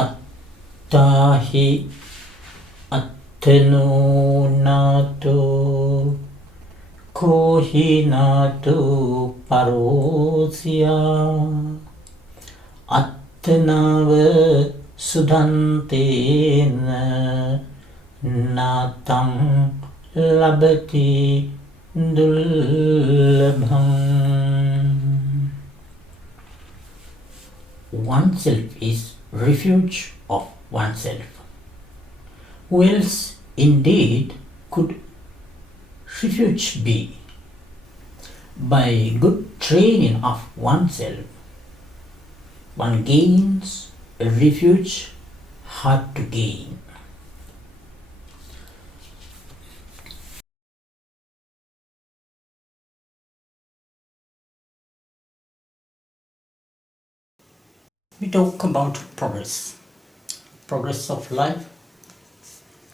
අත්තාහි අත්තනෝනාතෝ කෝහිනාතෝ පරෝසියා අත්තනාව සුදන්තේන නාතං ලබති දුර්ලභං. Oneself is refuge of oneself. Who else indeed could refuge be? By good training of oneself, one gains a refuge hard to gain. We talk about progress of life,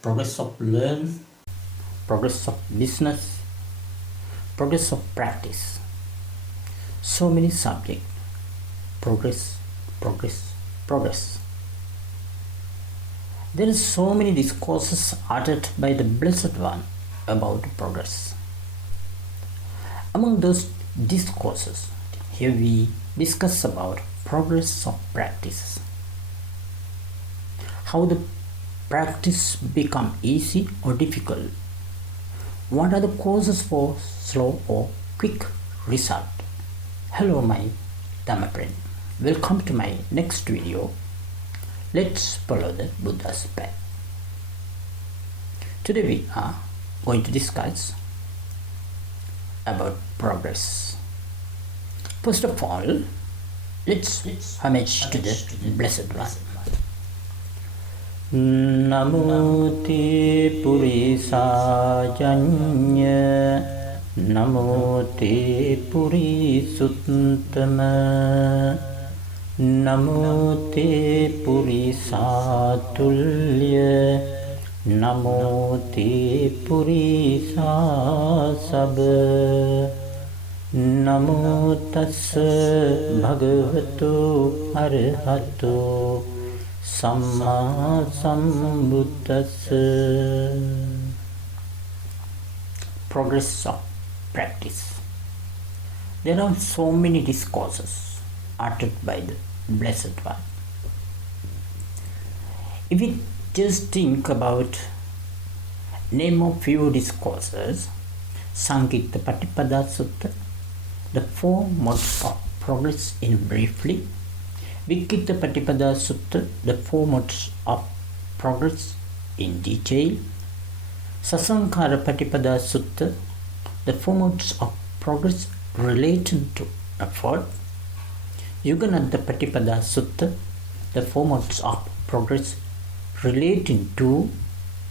progress of learn, progress of business, progress of practice. So many subjects. Progress. There are so many discourses uttered by the Blessed One about progress. Among those discourses, here we discuss about progress of practice. How the practice become easy or difficult. What are the causes for slow or quick result? Hello my Dhamma friend. Welcome to my next video. Let's follow the Buddha's path. Today we are going to discuss about progress. First of all, let's homage to the Blessed One. Namo te purisajanya, Namo te purisuttama, Namo te purisatulya, Namo te purisasabha, Namo tassa bhagavato arahato Samma Sambuddhassa. Progress of practice. There are so many discourses uttered by the Blessed One. If we just think about name of few discourses, Sankhitta Patipada Sutta, the four modes of progress in briefly, Vikkita Patipada Sutta, the four modes of progress in detail, Sasankhara Patipada Sutta, the four modes of progress relating to effort, Yugananda Patipada Sutta, the four modes of progress relating to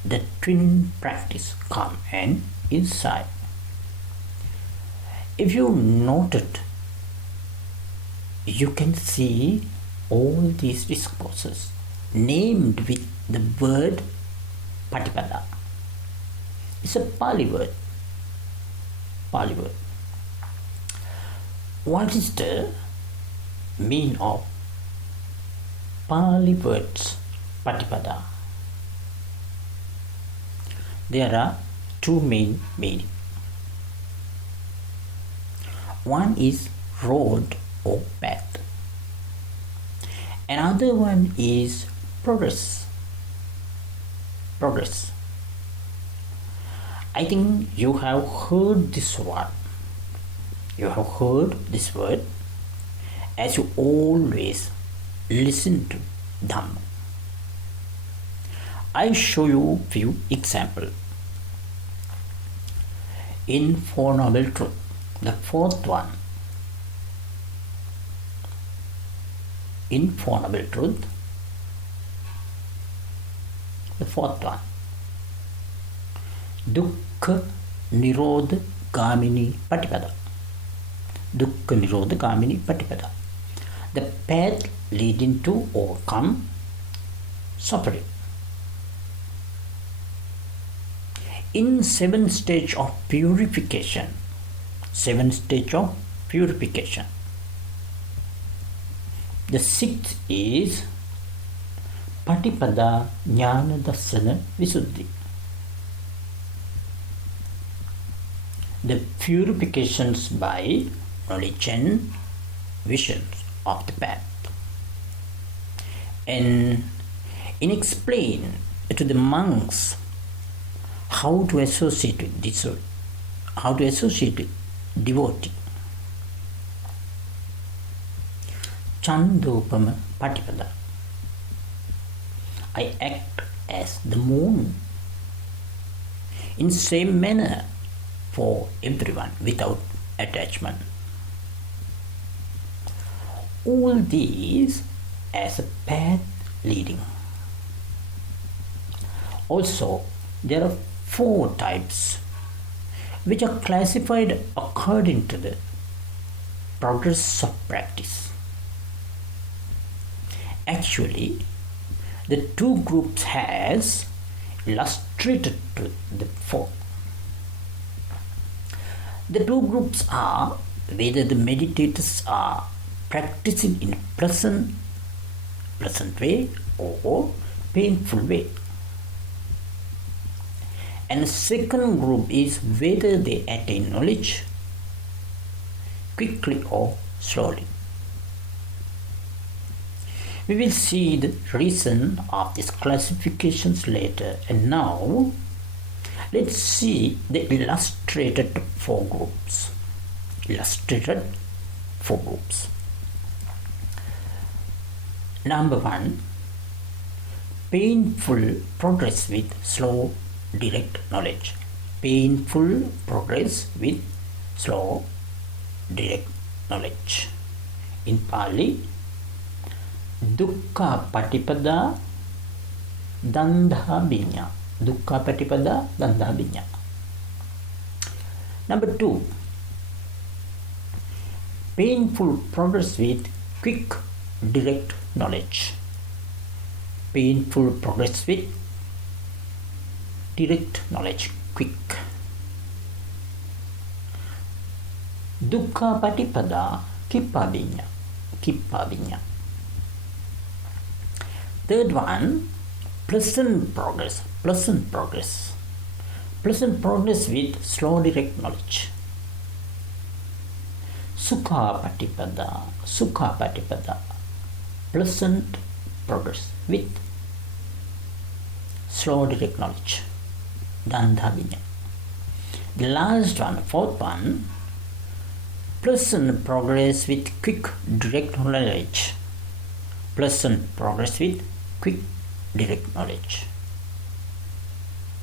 the twin practice, calm and insight. If you noted, you can see all these discourses named with the word Patipada. It's a Pali word. What is the meaning of Pali words Patipada? There are two main meanings. One is road or path. Another one is progress. I think you have heard this word. As you always listen to Dhamma. I show you few examples. In Four Noble Truth, the fourth one. In Four Noble Truth, the fourth one. Dukkha Nirodha Gamini Patipada. Dukkha Nirodha Gamini Patipada. The path leading to overcome suffering. In seven stages of purification, the sixth is Patipada Jnana Darsana Visuddhi. The purifications by knowledge and visions of the path. And in explain to the monks how to associate with this, how to associate with devotee. Chandopama Patipada. I act as the moon in same manner for everyone without attachment. All these as a path leading. Also, there are 4 types which are classified according to the progress of practice. Actually, the 2 groups has illustrated to the 4. The 2 groups are whether the meditators are practicing in a pleasant way or painful way. And the second group is whether they attain knowledge quickly or slowly. We will see the reason of these classifications later, and now let's see the illustrated 4 groups. Number 1, painful progress with slow direct knowledge. Painful progress with slow direct knowledge. In Pali, Dukkha Patipada Dandha Binya. Dukkha Patipada Dandha Binya. Number 2, painful progress with quick direct knowledge. Painful progress with direct knowledge, quick. Dukkha Patipada Kippa Binya. Third one, pleasant progress with slow direct knowledge. Sukha Patipada, pleasant progress with slow direct knowledge, Dandha Binya. The last one, 4th one, pleasant progress with quick direct knowledge. Pleasant progress with quick direct knowledge.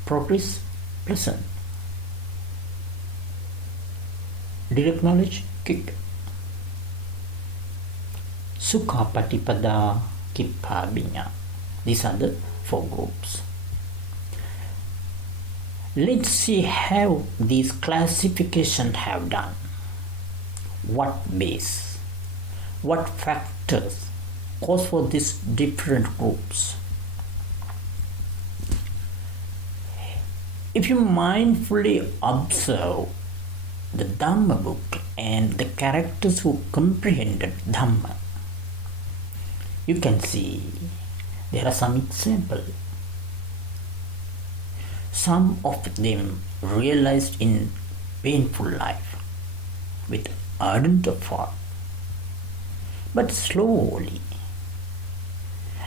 Progress pleasant. Direct knowledge quick. Sukha Patipada Kippa Binya. These are the 4 groups. Let's see how these classifications have done. What base? What factors cause for these different groups? If you mindfully observe the Dhamma book and the characters who comprehended Dhamma, you can see there are some examples. Some of them realized in painful life with ardent effort, but slowly.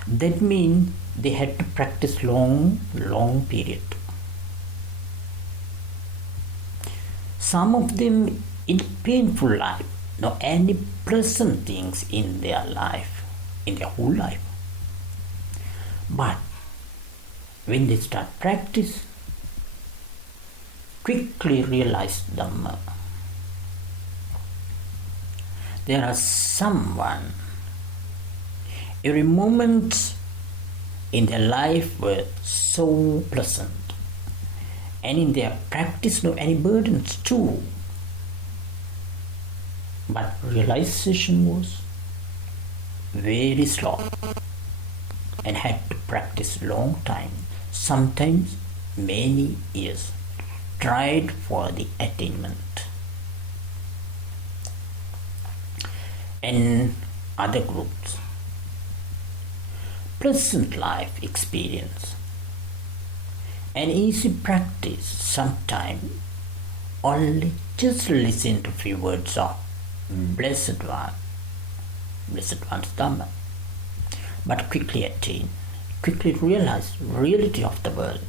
That means they had to practice long period. Some of them in painful life, not any pleasant things in their life, in their whole life. But when they start practice, quickly realize Dhamma. There are someone, every moment in their life were so pleasant, and in their practice no any burdens too. But realization was very slow and had to practice long time, sometimes many years, tried for the attainment. And other groups, pleasant life experience. An easy practice sometime only just listen to few words of Blessed One, Blessed One's Dhamma, but quickly attain, quickly realize reality of the world.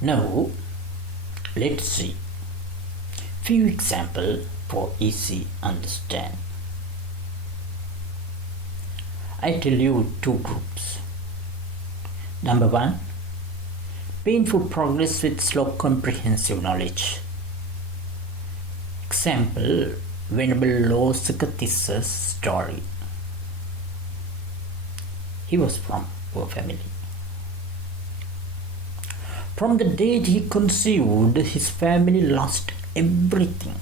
Now, let's see few examples for easy understand. I tell you two groups. Number one, painful progress with slow comprehensive knowledge. Example, Venerable Lord Sukatisa's story. He was from poor family. From the date he conceived, his family lost everything.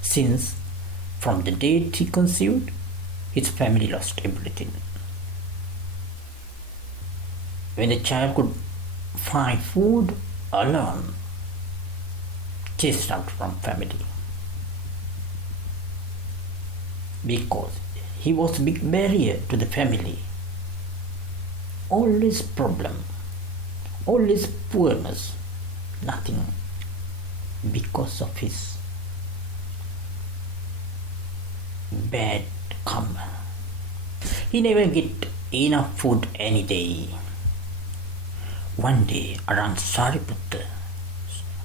Since from the date he conceived, his family lost everything. When the child could find food alone, chased out from family. Because he was a big barrier to the family. Always problem, always poorness, nothing because of his bad karma. He never get enough food any day. One day around Sariputta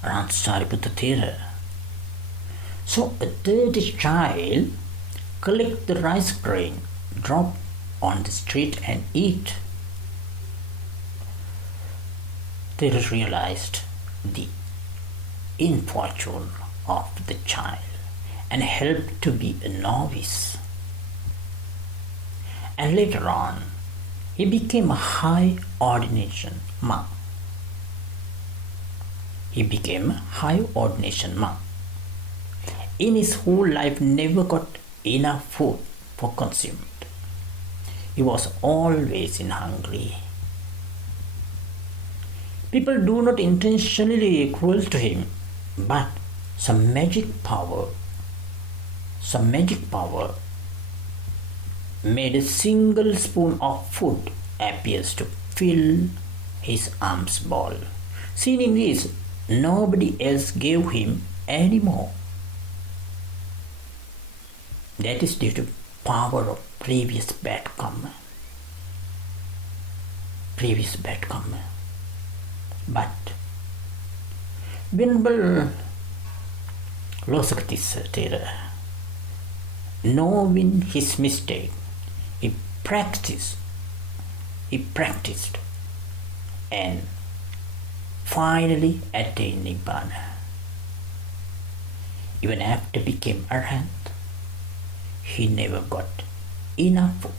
Thera, so a dirty child collect the rice grain, drop on the street and eat. Thera realized the infortune of the child and helped to be a novice. And later on, he became a high ordination monk. In his whole life, never got enough food for consumed. He was always in hungry. People do not intentionally cruel to him, but some magic power made a single spoon of food appears to fill his alms bowl. Seeing this, nobody else gave him any more. That is due to power of previous bad karma. But Venerable Losakatissa Thera, knowing his mistake, he practiced and finally attained Nibbana. Even after became Arhat, he never got enough food.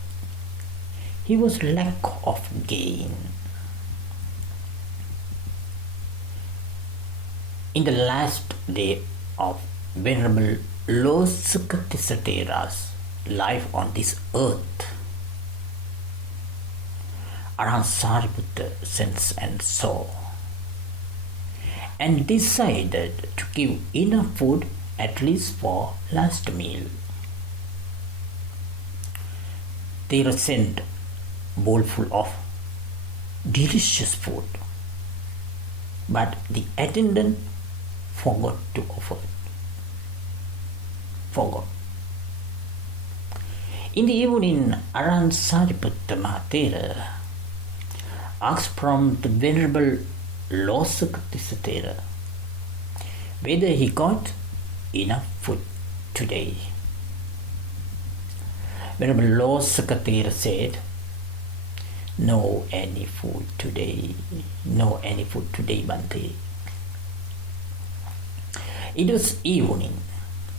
He was lack of gain. In the last day of Venerable Losakatissa Thera's life on this earth, Arhat Sariputta sensed and saw and decided to give enough food at least for last meal. Thera sent bowl full of delicious food, but the attendant forgot to offer it. In the evening, Arhat Sariputta Mahathera asked from the Venerable Losakatissa Thera whether he got enough food today. Venerable Losakatissa said, no any food today, Bhante. It was evening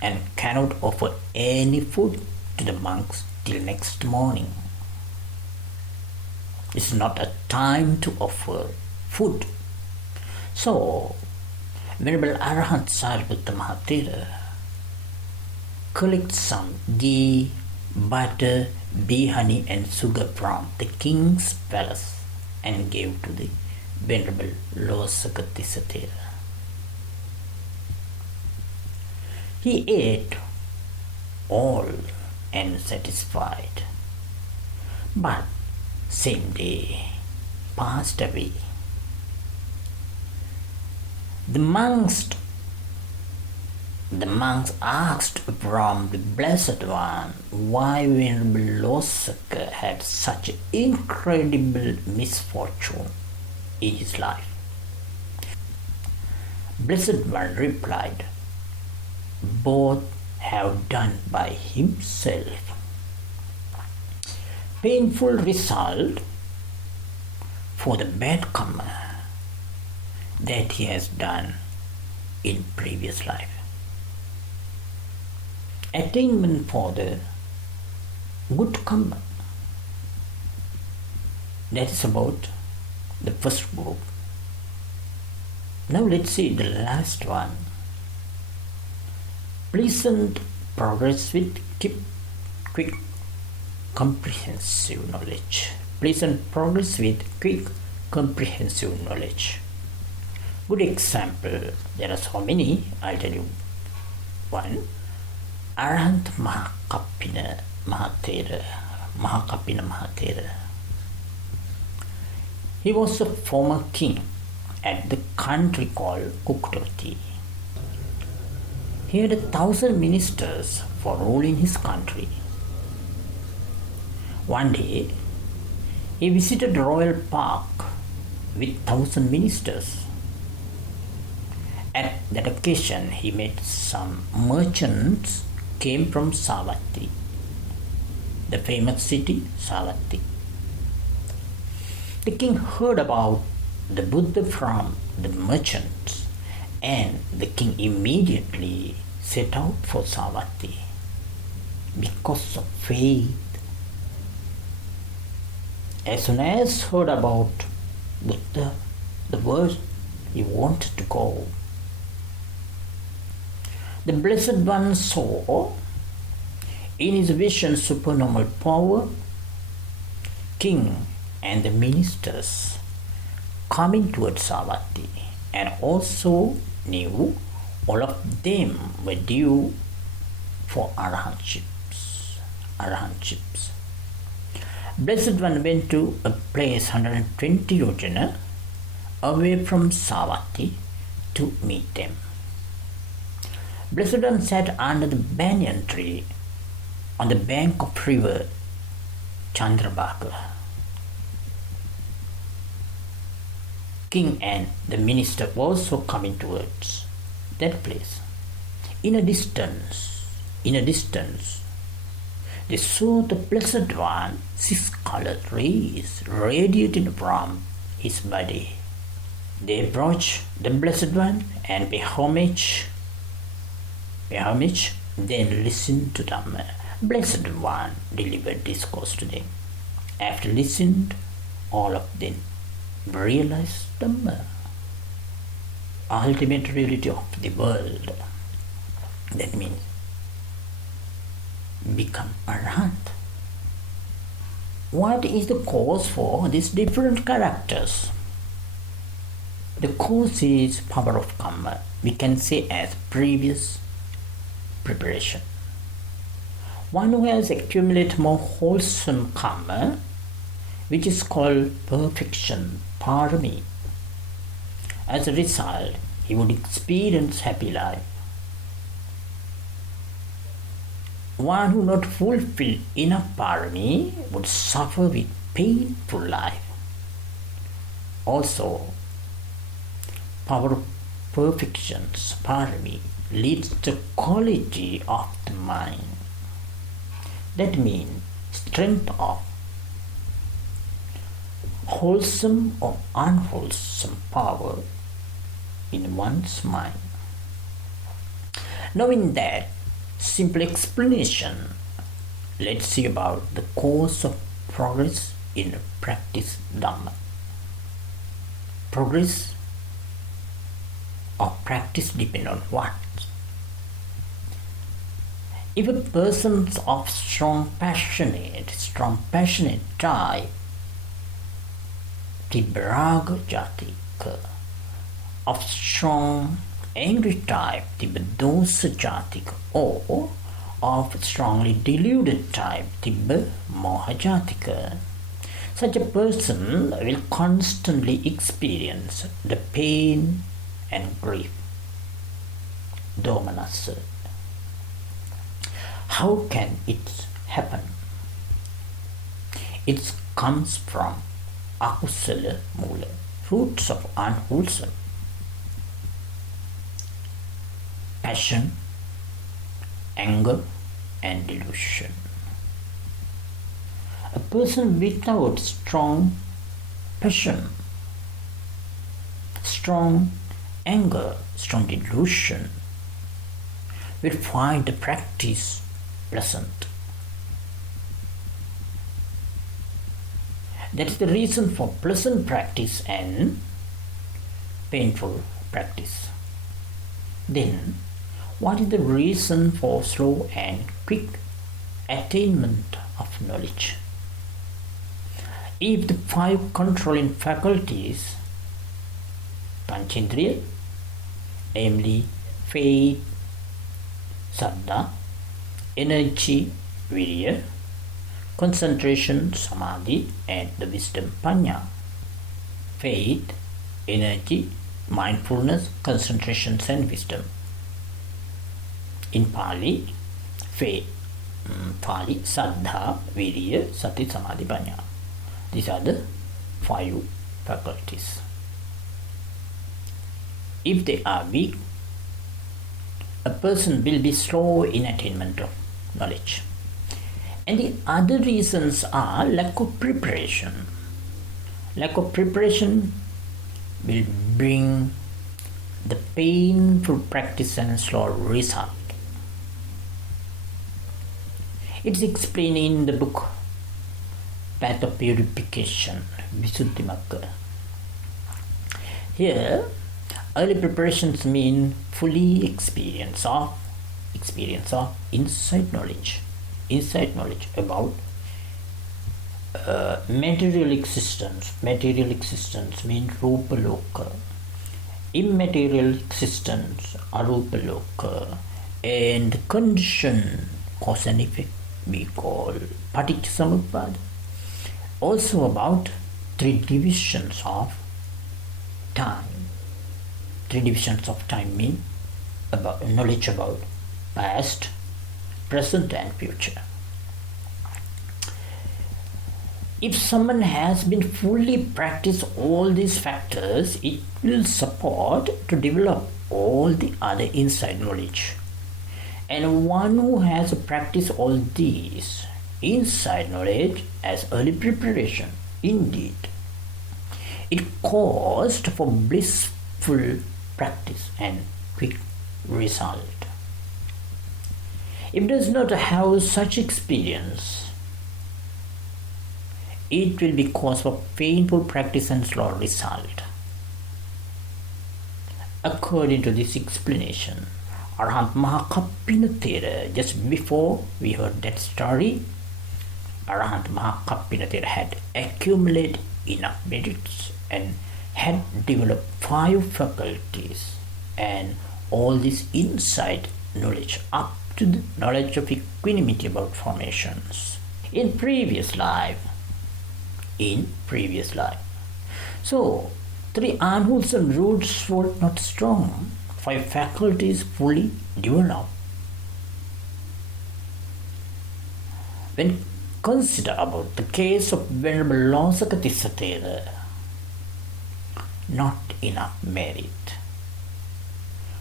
and cannot offer any food to the monks till next morning. It's not a time to offer food. So, Venerable Arhat Sariputta Mahathera collected some ghee, butter, bee honey and sugar from the king's palace and gave to the Venerable Losakatissa Thera. He ate all and satisfied. But same day passed away. The monks asked from the Blessed One why Venerable Losaka had such incredible misfortune in his life. Blessed One replied, both have done by himself. Painful result for the bad karma that he has done in previous life. Attainment for the good karma. That is about the first group. Now let's see the last one. Pleasant progress with quick comprehensive knowledge. Pleasant progress with quick comprehensive knowledge. Good example, there are so many, I'll tell you one. Arahant Mahakappina Mahathera. He was a former king at the country called Kuktoti. He had 1,000 ministers for ruling his country. One day, he visited the royal park with 1,000 ministers. At that occasion, he met some merchants came from Savatthi, the famous city Savatthi. The king heard about the Buddha from the merchants, and the king immediately set out for Savatthi because of faith. As soon as heard about Buddha, the word, he wanted to go. The Blessed One saw in his vision supernormal power, king and the ministers coming towards Savatthi, and also knew all of them were due for arahanships. Blessed One went to a place 120 yojana away from Savatthi to meet them. Blessed One sat under the banyan tree on the bank of river Chandrabhaga. King and the minister also coming towards that place. In a distance, they saw the Blessed One, 6-colored rays radiating from his body. They approached the Blessed One and pay homage, then listened to Dhamma. Blessed One delivered discourse to them. After listened, all of them realized Dhamma, ultimate reality of the world. That means become Arhat. What is the cause for these different characters? The cause is power of karma. We can say as previous preparation. One who has accumulated more wholesome karma, which is called perfection, parami. As a result, he would experience happy life. One who not fulfilled enough parami would suffer with painful life. Also, power of perfection, parami, leads to quality of the mind. That means strength of wholesome or unwholesome power in one's mind. Knowing that simple explanation, let's see about the cause of progress in practice Dhamma. Progress or practice depend on what? If a person's of strong passionate type, Tibaraga Jatika, of strong angry type තිබ දෝෂ ජාතික or of strongly deluded type තිබ මෝහ ජාතික. Such a person will constantly experience the pain and grief. Domanassa. How can it happen? It comes from akusala mula, roots of unwholesome passion, anger, and delusion. A person without strong passion, strong anger, strong delusion will find the practice pleasant. That is the reason for pleasant practice and painful practice. Then, what is the reason for slow and quick attainment of knowledge? If the 5 controlling faculties, Panchindriya, namely faith, saddha, energy, virya, concentration, samadhi, and the wisdom, panya. Faith, energy, mindfulness, concentration, and wisdom. In Pali, faith, Pali, saddha, virya, sati, samadhi, panya. These are the 5 faculties. If they are weak, a person will be slow in attainment of knowledge. And the other reasons are lack of preparation. Lack of preparation will bring the painful practice and slow result. It's explained in the book Path of Purification, Visuddhimagga. Here, early preparations mean fully experience of inside knowledge about material existence. Material existence means rupa loka. Immaterial existence, arupa loka. And condition, cause and effect, we call paticca. Also about 3 divisions of time. 3 divisions of time mean about knowledge about past, present, and future. If someone has been fully practiced all these factors, it will support to develop all the other inside knowledge. And one who has practiced all these inside knowledge as early preparation, indeed, it caused for blissful practice and quick result. If it does not have such experience, it will be cause for painful practice and slow result. According to this explanation, Arahant Mahakappina Thera, just before we heard that story, Arahant Mahakappina Thera had accumulated enough merits and had developed 5 faculties and all this insight knowledge up to the knowledge of equanimity about formations in previous life. So 3 unwholesome roots were not strong, 5 faculties fully developed. When consider about the case of Venerable Losaka Tissatera, not enough merit,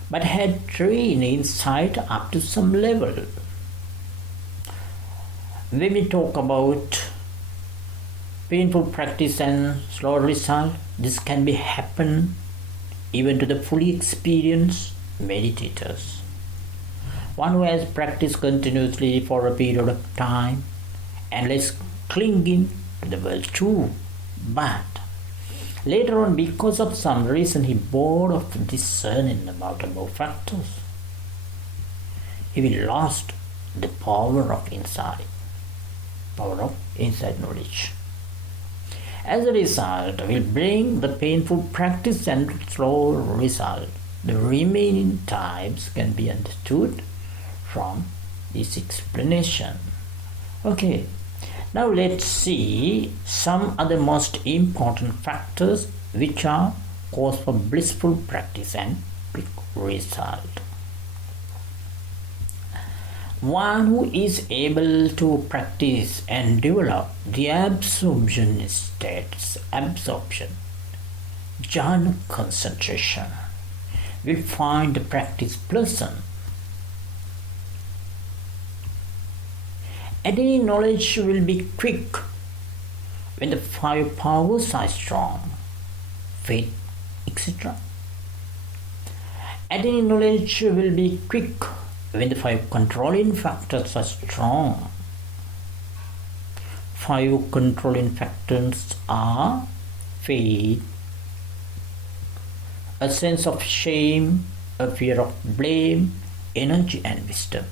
but had trained insight up to some level. When we talk about painful practice and slow result, this can be happen even to the fully experienced meditators. One who has practiced continuously for a period of time and less clinging to the world too, but later on, because of some reason, he bored of discerning about above factors. He will lost the power of insight knowledge. As a result, will bring the painful practice and slow result. The remaining types can be understood from this explanation. Okay, now let's see some other most important factors which are cause for blissful practice and quick result. One who is able to practice and develop the absorption states, jhana concentration, will find the practice pleasant. Attaining knowledge will be quick when the five powers are strong, faith, etc. Attaining knowledge will be quick when the five controlling factors are strong. Five controlling factors are faith, a sense of shame, a fear of blame, energy and wisdom.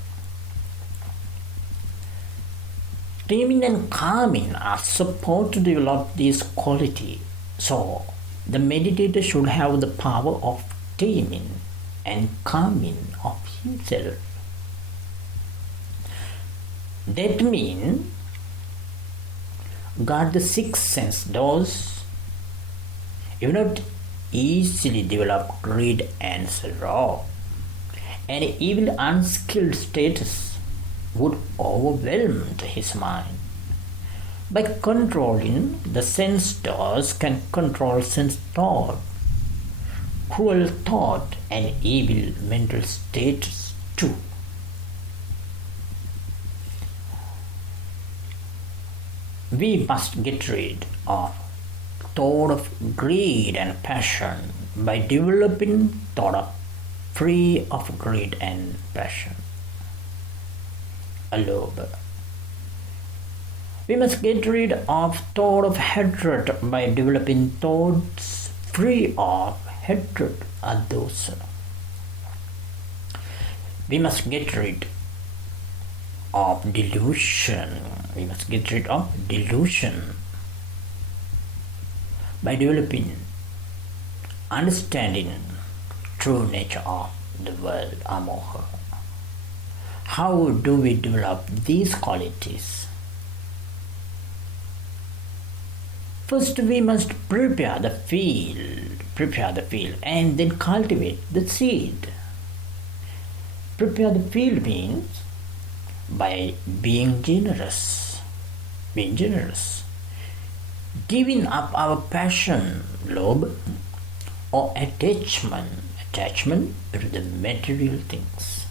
Taming and calming are supposed to develop this quality. So, the meditator should have the power of taming and calming of himself. That means, guard the six sense doors. You will not easily develop greed and sorrow. An evil unskilled status would overwhelm his mind. By controlling the sense doors can control sense thought, cruel thought and evil mental states too. We must get rid of thought of greed and passion by developing thought of free of greed and passion. Alobha. We must get rid of thought of hatred by developing thoughts free of hatred, adosa. We must get rid of delusion. We must get rid of delusion by developing understanding true nature of the world, amoha. How do we develop these qualities? First, we must prepare the field, and then cultivate the seed. Prepare the field means by being generous, giving up our passion, lobha, or attachment to the material things.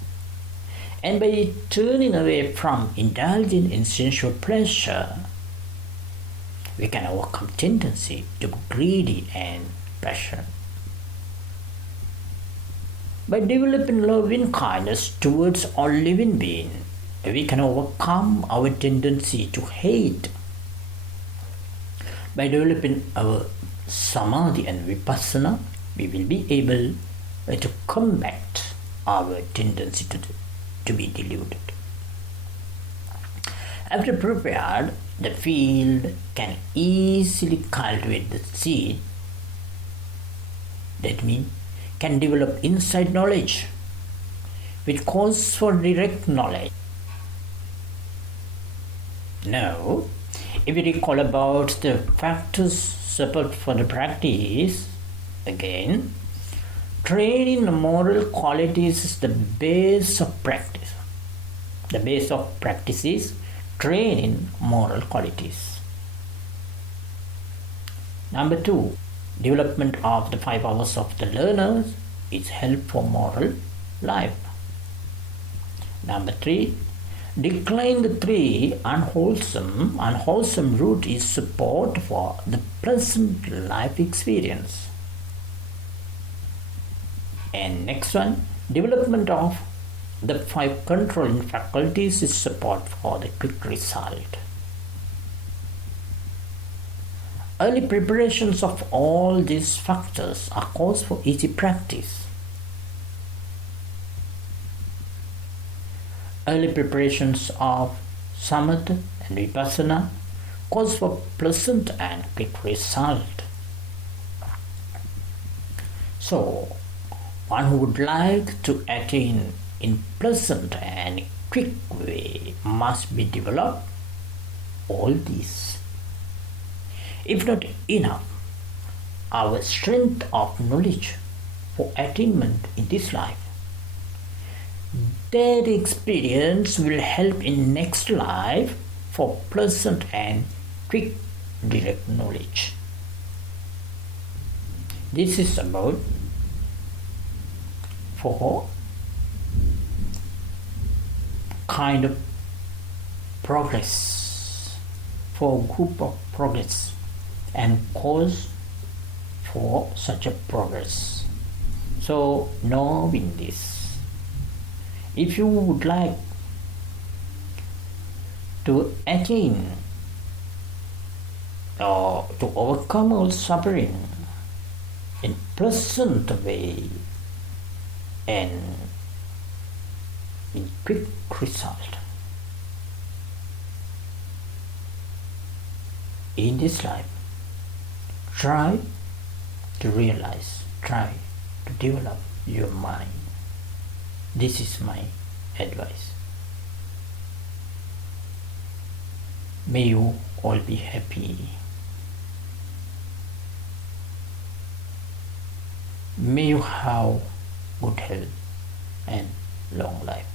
And by turning away from indulging in sensual pleasure, we can overcome tendency to be greedy and passion. By developing loving kindness towards all living beings, we can overcome our tendency to hate. By developing our samadhi and vipassana, we will be able to combat our tendency to be deluded. After prepared, the field can easily cultivate the seed. That means can develop inside knowledge, which calls for direct knowledge. Now, if we recall about the factors support for the practice, again, training moral qualities is the base of practice. The base of practice is training moral qualities. Number 2, development of the 5 hours of the learners is help for moral life. Number 3, decline the 3 unwholesome route is support for the present life experience. And next one, development of the 5 controlling faculties is support for the quick result. Early preparations of all these factors are cause for easy practice. Early preparations of samatha and vipassana cause for pleasant and quick result. So, One who would like to attain in pleasant and quick way must be developed all these. If not enough, our strength of knowledge for attainment in this life, that experience will help in next life for pleasant and quick direct knowledge. This is about for kind of progress, for group of progress and cause for such a progress. So knowing this, if you would like to attain or to overcome all suffering in pleasant way and in quick result in this life, try to realize, try to develop your mind. This is my advice. May you all be happy. May you have good health and long life.